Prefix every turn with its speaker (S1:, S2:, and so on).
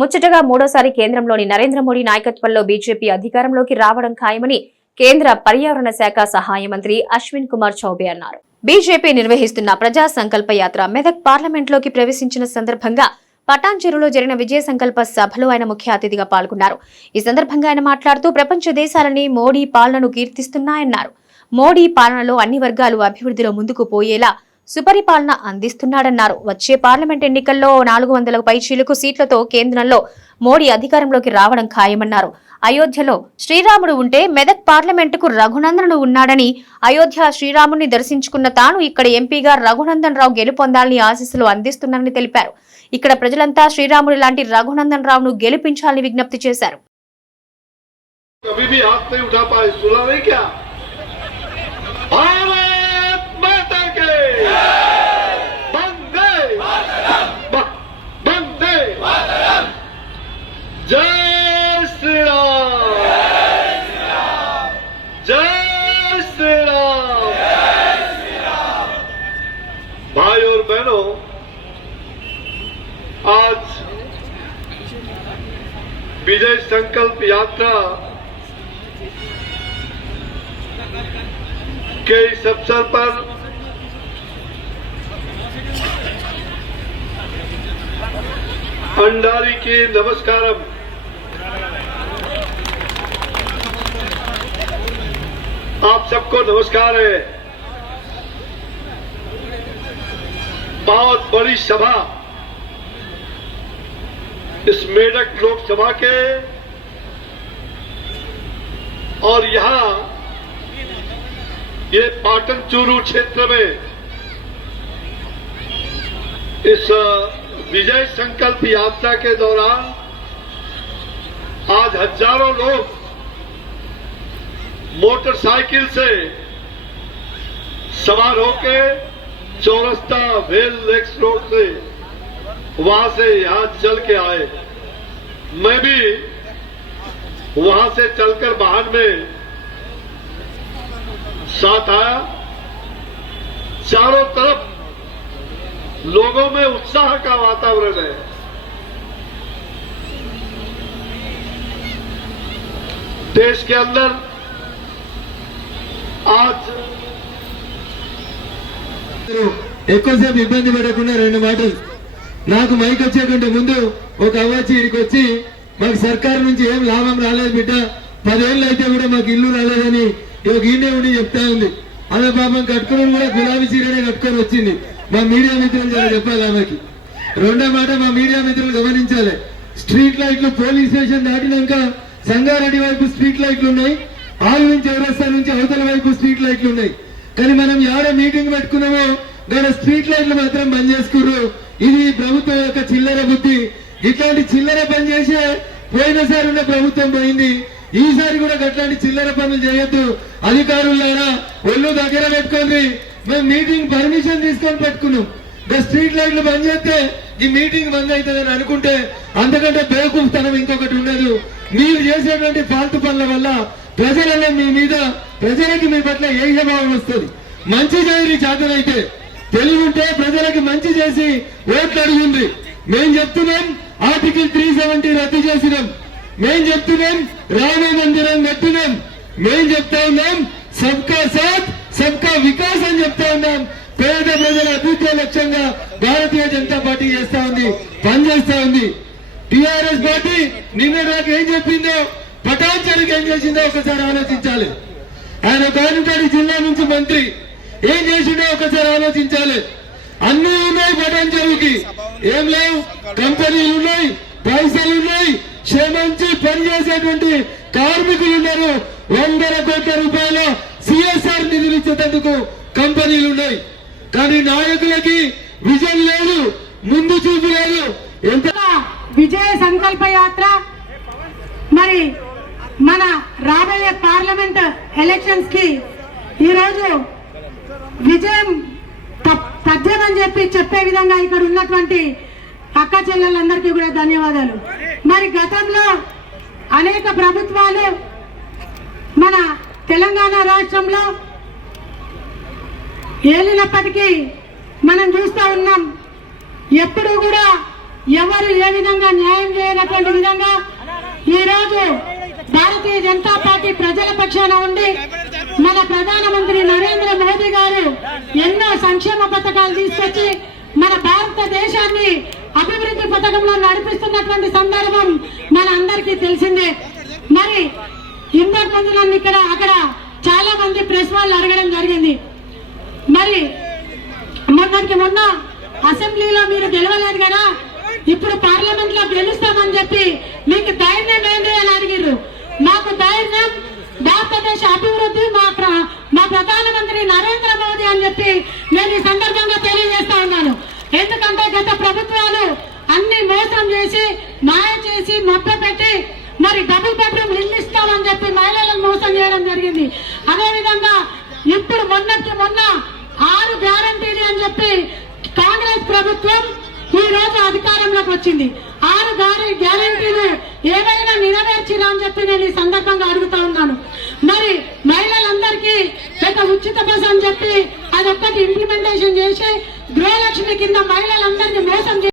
S1: ముచ్చటగా మూడోసారి కేంద్రంలోని నరేంద్ర మోడీ నాయకత్వంలో బీజేపీ అధికారంలోకి రావడం ఖాయమని కేంద్ర పర్యావరణ శాఖ సహాయ మంత్రి అశ్విన్ కుమార్ చౌబే అన్నారు. బీజేపీ నిర్వహిస్తున్న ప్రజా సంకల్ప యాత్ర మెదక్ పార్లమెంట్లోకి ప్రవేశించిన సందర్భంగా పటాన్చెరులో జరిగిన విజయ సంకల్ప సభలో ఆయన ముఖ్య అతిథిగా పాల్గొన్నారు. ఈ సందర్భంగా ఆయన మాట్లాడుతూ ప్రపంచ దేశాలని మోడీ పాలనను కీర్తిస్తున్నాయన్నారు. మోడీ పాలనలో అన్ని వర్గాలు అభివృద్ధిలో ముందుకు పోయేలా సుపరిపాలన అందిస్తున్నాడన్నారు. వచ్చే పార్లమెంట్ ఎన్నికల్లో నాలుగు వందల పైచీలకు సీట్లతో కేంద్రంలో మోడీ అధికారంలోకి రావడం ఖాయమన్నారు. అయోధ్యలో శ్రీరాముడు ఉంటే మెదక్ పార్లమెంటుకు రఘునందనుడు ఉన్నాడని అయోధ్య శ్రీరాముడిని దర్శించుకున్న తాను ఇక్కడ ఎంపీగా రఘునందన్ రావు గెలుపొందాలని ఆశీస్సులు అందిస్తున్నారని తెలిపారు. ఇక్కడ ప్రజలంతా శ్రీరాముడి లాంటి రఘునందన్ రావును గెలిపించాలని విజ్ఞప్తి చేశారు.
S2: जय श्री जय श्री भाई और बहनों, आज विजय संकल्प यात्रा के इस अवसर पर अंडारी की नमस्कारम। आप सबको नमस्कार है। बहुत बड़ी सभा इस मेढक लोकसभा के और यहाँ ये पाटन चूरू क्षेत्र में इस विजय संकल्प यात्रा के दौरान आज हज़ारों लोग मोटरसाइकिल से सवार होके चौरस्ता वेल लेक्स रोड से वहाँ से यहाँ चल के आए। मैं भी वहाँ से चलकर वाहन में साथ आया। चारों तरफ़ लोगों में उत्साह का वातावरण है देश के अंदर आज
S3: ఎక్కువసేపు ఇబ్బంది పడకుండా రెండు మాటలు నాకు మైక్ వచ్చే కంటే ముందు ఒక అవ్వచ్చి ఇక్కడికి వచ్చి మాకు సర్కారు నుంచి ఏం లాభం రాలేదు బిడ్డ పదేళ్ళు అయితే కూడా మాకు ఇల్లు రాలేదని ఒక ఈయనే ఉండి చెప్తా ఉంది అదే పాపం కట్టుకుని కూడా గులాబీ చీరనే కట్టుకొని వచ్చింది మా మీడియా మిత్రులు జర చెప్పాలి ఆమెకి. రెండో మాట మా మీడియా మిత్రులు గమనించాలి. స్ట్రీట్ లైట్లు పోలీస్ స్టేషన్ దాటినాక సంగారెడ్డి వైపు స్ట్రీట్ లైట్లు ఉన్నాయి. ఆరు నుంచి చౌరస్తా నుంచి అవతల వైపు స్ట్రీట్ లైట్లు ఉన్నాయి. కానీ మనం ఎవడ మీటింగ్ పెట్టుకున్నామో దాని స్ట్రీట్ లైట్లు మాత్రం బంద్ చేసుకుర్రు. ఇది ప్రభుత్వం యొక్క చిల్లర బుద్ధి. ఇట్లాంటి చిల్లర పని చేసే పోయినసారి ఉన్న ప్రభుత్వం పోయింది. ఈసారి కూడా అట్లాంటి చిల్లర పనులు చేయొద్దు. అధికారులారా ఒళ్ళు దగ్గర పెట్టుకోండి. మేము మీటింగ్ పర్మిషన్ తీసుకొని పెట్టుకున్నాం. ద స్ట్రీట్ లైట్లు బంద్ చేస్తే ఈ మీటింగ్ బంద్ అవుతుందని అనుకుంటే అంతకంటే బేకూఫ్తనం ఇంకొకటి ఉండదు. మీరు చేసేటువంటి ఫాల్తు పనుల వల్ల ప్రజలలో మీ మీద ప్రజలకి మీ పట్ల ఏ వస్తుంది? మంచి చేయని చేతనైతే తెలివి ఉంటే ప్రజలకి మంచి చేసి ఓట్లు అడిగింది మేం చెప్తున్నాం ఆర్టికల్ త్రీ సెవెంటీ రద్దు చేసినాం. మేం చెప్తున్నాం రామ మందిరం కట్టినాం. మేం చెప్తా ఉన్నాం సబ్కా సాత్ సబ్కా వికాస్ అని చెప్తా ఉన్నాం. పేద ప్రజల అభివృద్ధి లక్ష్యంగా భారతీయ జనతా పార్టీ చేస్తా ఉంది పనిచేస్తా ఉంది. టిఆర్ఎస్ పార్టీ నిన్న నాకు ఏం చెప్పిందో పటాన్చరికి ఏం చేసిందో ఒకసారి ఆలోచించాలి. ఆయన కానిపాడి జిల్లా నుంచి మంత్రి ఏం చేసిండో ఒకసారి ఆలోచించాలి. అన్ని ఉన్నాయి పటాన్ చెరువుకి ఏం లేవు. కంపెనీలు ఉన్నాయి పైసలు ఉన్నాయి. క్షమించి పనిచేసేటువంటి కార్మికులు ఉన్నారు. వందల కోట్ల రూపాయలు సిఎస్ఆర్ నిధులు ఇచ్చేటందుకు కంపెనీలు ఉన్నాయి. కానీ నాయకులకి విజన్ లేదు ముందు చూపు లేదు. ఎంత
S4: విజయ సంకల్ప యాత్ర మరి మన రాబోయే పార్లమెంట్ ఎలక్షన్స్కి ఈరోజు విజయం తథ్యమని చెప్పి చెప్పే విధంగా ఇక్కడ ఉన్నటువంటి అక్క చెల్లెలందరికీ కూడా ధన్యవాదాలు. మరి గతంలో అనేక ప్రభుత్వాలు మన తెలంగాణ రాష్ట్రంలో ఏలినప్పటికీ మనం చూస్తూ ఉన్నాం ఎప్పుడు కూడా ఎవరు ఏ విధంగా న్యాయం చేయనటువంటి విధంగా ఈరోజు భారతీయ జనతా పార్టీ ప్రజల పక్షాన ఉండి మన ప్రధానమంత్రి నరేంద్ర మోదీ గారు ఎన్నో సంక్షేమ పథకాలు తీసుకొచ్చి మన భారతదేశాన్ని అభివృద్ధి పథకంలో నడిపిస్తున్నటువంటి సందర్భం మన అందరికీ తెలిసిందే. ఇంతకు ముందు నన్ను ఇక్కడ అక్కడ చాలా మంది ప్రెస్ వాళ్ళు అడగడం జరిగింది. మరి మొన్నటికి మొన్న అసెంబ్లీలో మీరు గెలవలేదు కదా ఇప్పుడు పార్లమెంట్లో గెలుస్తామని చెప్పి మీకు ధైర్యం ఏంటి అని అడిగిర్రు. మాకు ధైర్యం భారతదేశ అభివృద్ధి మా మా ప్రధానమంత్రి నరేంద్ర మోదీ అని చెప్పి నేను ఈ సందర్భంగా తెలియజేస్తా ఉన్నాను. ఎందుకంటే గత ప్రభుత్వాలు అన్ని మోసం చేసి మాయ చేసి మొప్ప పెట్టి మరి డబుల్ బెడ్రూమ్ ఇల్లు ఇస్తామని చెప్పి మహిళలను మోసం చేయడం జరిగింది. అదే విధంగా ఇప్పుడు మొన్నటి మొన్న ఆరు గ్యారంటీలు అని చెప్పి కాంగ్రెస్ ప్రభుత్వం ఈ రోజు అధికారంలోకి వచ్చింది. ఆరు గారి గ్యారంటీలు ఏవైనా నెరవేర్చిరా అని చెప్పి నేను ఈ సందర్భంగా అడుగుతా ఉన్నాను. మరి మహిళలందరికీ పెద్ద ఉచిత బస్ అని చెప్పి అదొక్కటి ఇంప్లిమెంటేషన్ చేసి గృహలక్ష్మి కింద మహిళలందరికీ మోసం చేసి